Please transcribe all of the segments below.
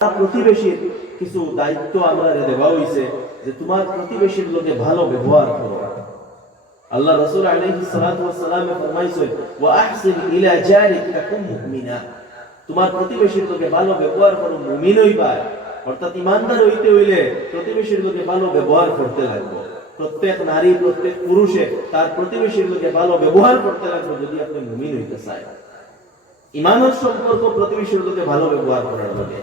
প্রতিবেশীর কিছু দায়িত্ব আমরা দেওয়া হয়েছে যে তোমার প্রতিবেশীর লোকে ভালো ব্যবহার করো। আল্লাহ রাসূল আলাইহিস সালাতু ওয়াস সালাম ফরমাইছেন ওয়া আহসিন ইলা জারিকা তাকুন মুমিনা, তোমার প্রতিবেশীর লোকে ভালো ব্যবহার করো মুমিন হইবা। অর্থাৎ ইমানদার হইতে হইলে প্রতিবেশীর লোকে ভালো ব্যবহার করতে লাগবে। প্রত্যেক নারী প্রত্যেক পুরুষে তার প্রতিবেশীর লোকে ভালো ব্যবহার করতে লাগবে যদি আপনি মুমিন হইতে চান। ইমানের সম্পর্ক প্রতিবেশীর লোকে ভালো ব্যবহার করার লাগে।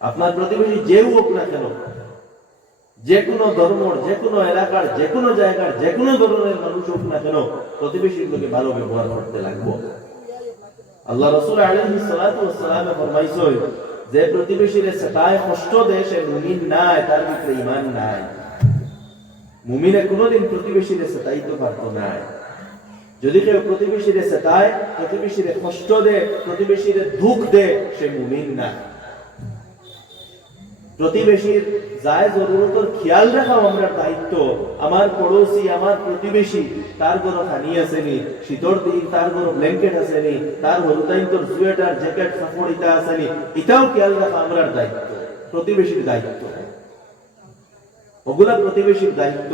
আপনার প্রতিবেশী যেও হোক না কেন, যে কোনো ধর্মের, যে কোনো এলাকার, যে কোনো জায়গার, যে কোনো ধরনের মানুষ হোক না কেন, প্রতিবেশীর লোকে ভালো ব্যবহার করতে লাগবে। আল্লাহ রাসূল আলাইহিস সালাতু ওয়াস সালাম ফরমাইছেন যে প্রতিবেশীরে সতায় কষ্ট দেয় সে মুমিন নাই, তার ভিতরে ঈমান নাই। মুমিনে কোনোদিন প্রতিবেশীরে সতাইতে পারত না। যদি কেউ প্রতিবেশীরে সতায়, প্রতিবেশীরে কষ্ট দেয়, প্রতিবেশীরে দুঃখ দেয়, সে মুমিন না। প্রতিবেশীর যায় জরুরতর খেয়াল রাখাও আমরা দায়িত্ব। আমার পড়োশি, আমার প্রতিবেশী, তার কোনো খানি আসেনি, শীতর দিন তার কোনো ব্ল্যাঙ্কেট আসেনি, তার হলুদাইন তোর সোয়েটার জ্যাকেট কাপড় ইটা আসেনি, এটাও খেয়াল রাখা আমরা দায়িত্ব, প্রতিবেশীর দায়িত্ব। ওগুলা প্রতিবেশীর দায়িত্ব।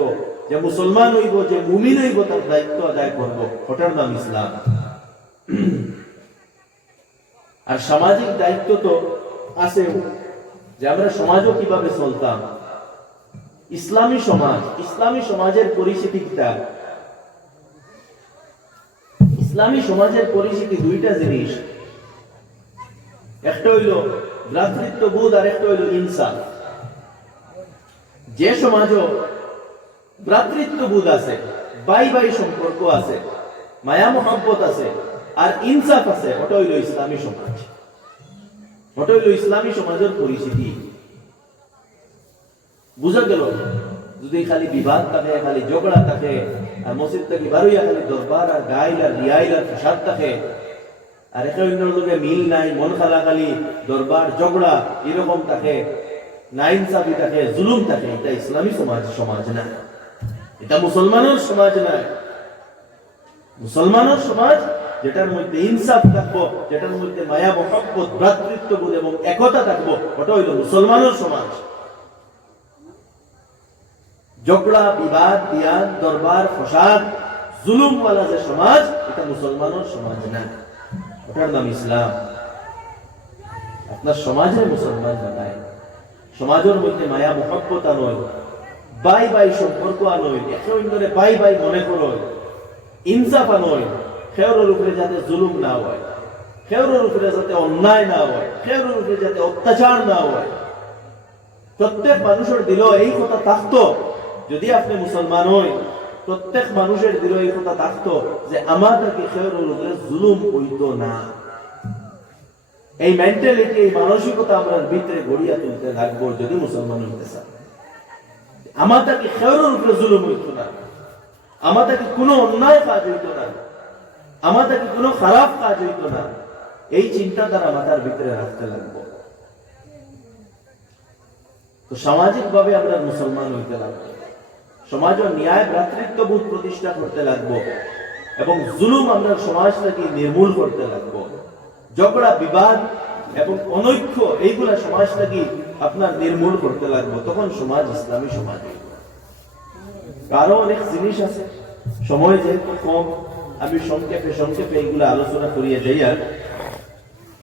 যে মুসলমান হইব, যে মুমিন হইব, তার দায়িত্ব আদায় করব, ওটার নাম ইসলাম। আর সামাজিক দায়িত্ব তো আছে যে আমরা সমাজও কিভাবে চলতাম। ইসলামী সমাজ, ইসলামী সমাজের পরিচিতি কিটা? ইসলামী সমাজের পরিচিতি দুইটা জিনিস, একটা হইল ভ্রাতৃত্ববোধ আর একটা হইল ইনসাফ। যে সমাজও ভ্রাতৃত্ববোধ আছে, ভাই ভাই সম্পর্ক আছে, মায়া মহব্বত আছে আর ইনসাফ আছে, ওটা হইল ইসলামী সমাজ। ওটা হইল ইসলামী সমাজের পরিচিতি। বুঝা গেল? যদি খালি বিবাদ থাকে, খালি ঝগড়া থাকে, আর মসজিদ থেকে বারোইয়া খালি দরবার আর গাইল আর রিয়াইল আর ফসাদ থাকে, আর একটা অন্য লোকে মিল নাই, মন খালা খালি দরবার ঝগড়া এরকম থাকে, নাইনসাফি থাকে, জুলুম থাকে, এটা ইসলামী সমাজ না, এটা মুসলমানের সমাজ না। মুসলমানের সমাজ যেটার মধ্যে ইনসাফ থাকবো, যেটার মধ্যে মায়া মহব্বত, ভ্রাতৃত্ববোধ এবং একতা থাকবো, ওটা হইল মুসলমানের সমাজ। ঝগড়া বিবাদ বিয়াদ দরবার ফসাদ জুলুমওয়ালা যে সমাজ, এটা মুসলমানের সমাজ না, ওটার নাম ইসলাম। আপনার সমাজে মুসলমান বানায়, সমাজের মধ্যে মায়া মহব্বত আনয়, ভাই ভাই সম্পর্ক আনয়, একে অন্যরে ভাই ভাই মনে করয়, ইনসাফ আনয়, খেউরের উপরে যাতে জুলুম না হয়, খেউরের উপরে যাতে অন্যায় না হয়, খেউরের উপরে যাতে অত্যাচার না হয়। প্রত্যেক মানুষের দিল এই কথা থাকতো, যদি আপনি মুসলমান হই, প্রত্যেক মানুষের দিল এই কথা থাকতো যে আমাদেরকে খেউরের উপরে জুলুম হইতো না। এই মেন্টালিটি, এই মানসিকতা আমরা ভিতরে গড়িয়া তুলতে লাগবো যদি মুসলমান হইতে চান। আমাদেরকে খেউরের উপরে জুলুম হইতো না, আমাদেরকে কোনো অন্যায় কাজ হইতো না, আমাদেরকে কোনো খারাপ কাজ হইতো না, এই চিন্তাধারা মাথার ভিতরে রাখতে লাগবো। তো সামাজিক ভাবে আমরা মুসলমান হইতে লাগবো, সমাজের ন্যায় ভ্রাতৃত্ববোধ প্রতিষ্ঠা করতে লাগবো এবং জুলুম আমরা সমাজ থেকে নির্মূল করতে লাগবো। ঝগড়া বিবাদ এবং অনৈক্য এইগুলা সমাজ থেকে আপনার নির্মূল করতে লাগবো, তখন সমাজ ইসলামী সমাজ। কারো অনেক জিনিস আছে, সময় যেহেতু কম, আমি সংক্ষেপে এইগুলা আলোচনা করিয়ে যাই। আর